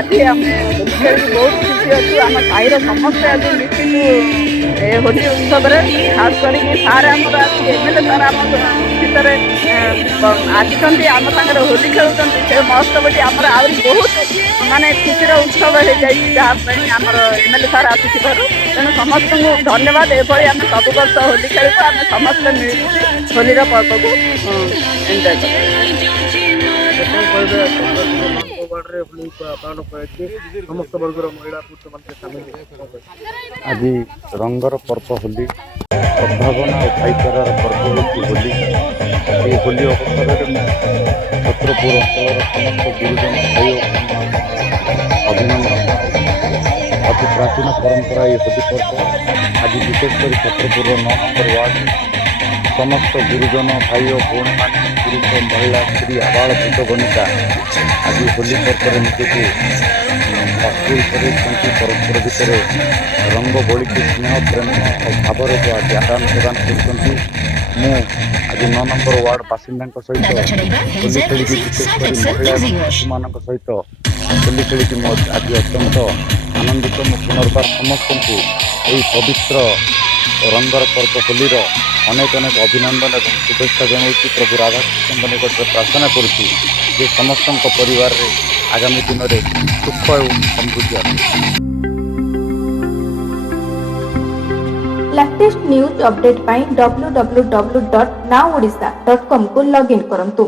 ଆଜି ଆମେ ହୋଲି ଖେଳିକି ବହୁତ ଖୁସି ଅଛୁ। ଆମ ସାହିର ସମସ୍ତେ ଆଜି ମିଶିଛୁ ଏ ହୋଲି ଉତ୍ସବରେ। ଖାସ କରିକି ସାର୍ ଆମର ଆଜି ଏମଏଲଏ ସାର୍ ଆମ ଭିତରେ ଆସିଛନ୍ତି, ଆମ ସାଙ୍ଗରେ ହୋଲି ଖେଳୁଛନ୍ତି। ସେ ମହୋତ୍ସବଟି ଆମର ଆହୁରି ବହୁତ ମାନେ ଖୁସିର ଉତ୍ସବ ହେଇଯାଇଛି, ଯାହା ପାଇଁ ଆମର ଏମଏଲଏ ସାର୍ ଆସିଥିବାରୁ। ତେଣୁ ସମସ୍ତଙ୍କୁ ଧନ୍ୟବାଦ। ଏଭଳି ଆମେ ସବୁ ବର୍ଷ ହୋଲି ଖେଳିବୁ, ଆମେ ସମସ୍ତେ ମିଳିମିଶି ହୋଲିର ପର୍ବକୁ ଏନ୍ଜୟ କରିବୁ। କଣ କହିବେ ଚନ୍ଦ୍ର ଦିନ ଆପଣଙ୍କ ୱାର୍ଡରେ ହୋଲି ପାଳନ କରାଯାଇଛି, ସମସ୍ତ ବର୍ଗର ମହିଳା ପୁରୁଷ ମାନେ ସାମିଲ ହେଇଛନ୍ତି। ଆଜି ରଙ୍ଗର ପର୍ବ ହୋଲି, ସଦ୍ଭାବନା ଓ ଭାଇଚାରାର ପର୍ବ ହେଉଛି ହୋଲି। ଏହି ହୋଲି ଅବସରରେ ମୁଁ ଛତ୍ରପୁର ଅଞ୍ଚଳର ସମସ୍ତ ଗୁରୁଜନ ଭାଇ ଓ ଭଉଣୀମାନଙ୍କୁ ଅଭିନନ୍ଦନ ଜଣାଉଛି। ଅତି ପ୍ରାଚୀନ ପରମ୍ପରା ଏହି ହୋଲି ପର୍ବ। ଆଜି ବିଶେଷ କରି ଛତ୍ରପୁରର 9 ନମ୍ବର ୱାର୍ଡରେ ସମସ୍ତ ଗୁରୁଜନ ଭାଇ ଓ ଭଉଣୀମାନେ ପୁରୁଷ ମହିଳା ସ୍ତ୍ରୀ ଆବାଳ ବୃଦ୍ଧ ବନିତା ଆଜି ହୋଲି ପର୍ବରେ ନିଜକୁ ମସଗୁଲ କରେଇଛନ୍ତି। ପରସ୍ପର ଭିତରେ ରଙ୍ଗ ବୋଳିକି ସ୍ନେହ ପ୍ରେମ ଓ ଭାବର ଯେଉଁ ଆଜି ଆଦାନ ପ୍ରଦାନ କରୁଛନ୍ତି। ମୁଁ ଆଜି 9 ନମ୍ବର ୱାର୍ଡ ବାସିନ୍ଦାଙ୍କ ସହିତ ହୋଲି ଖେଳିକି, ବିଶେଷ କରି ମହିଳା ଏବଂ ଶିଶୁମାନଙ୍କ ସହିତ ହୋଲି ଖେଳିକି ମୁଁ ଆଜି ଅତ୍ୟନ୍ତ ଆନନ୍ଦିତ। ମୁଁ ପୁନର୍ବାର ସମସ୍ତଙ୍କୁ ଏହି ପବିତ୍ର ରଙ୍ଗର ପର୍ବ ହୋଲିର ଅନେକ ଅନେକ ଅଭିନନ୍ଦନ ଏବଂ ଶୁଭେଚ୍ଛା ଜଣାଉଛି। ପ୍ରଭୁ ରାଧାକୃଷ୍ଣଙ୍କ ନିକଟରେ ପ୍ରାର୍ଥନା କରୁଛି ଯେ ସମସ୍ତଙ୍କ ପରିବାରରେ ଆଗାମୀ ଦିନରେ ସୁଖ ଏବଂ ସମୃଦ୍ଧି ଆସୁ। ଲାଟେଷ୍ଟ ନ୍ୟୁଜ୍ ଅପଡେଟ୍ ପାଇଁ www.nowodisha.com କୁ ଲଗ୍ଇନ୍ କରନ୍ତୁ।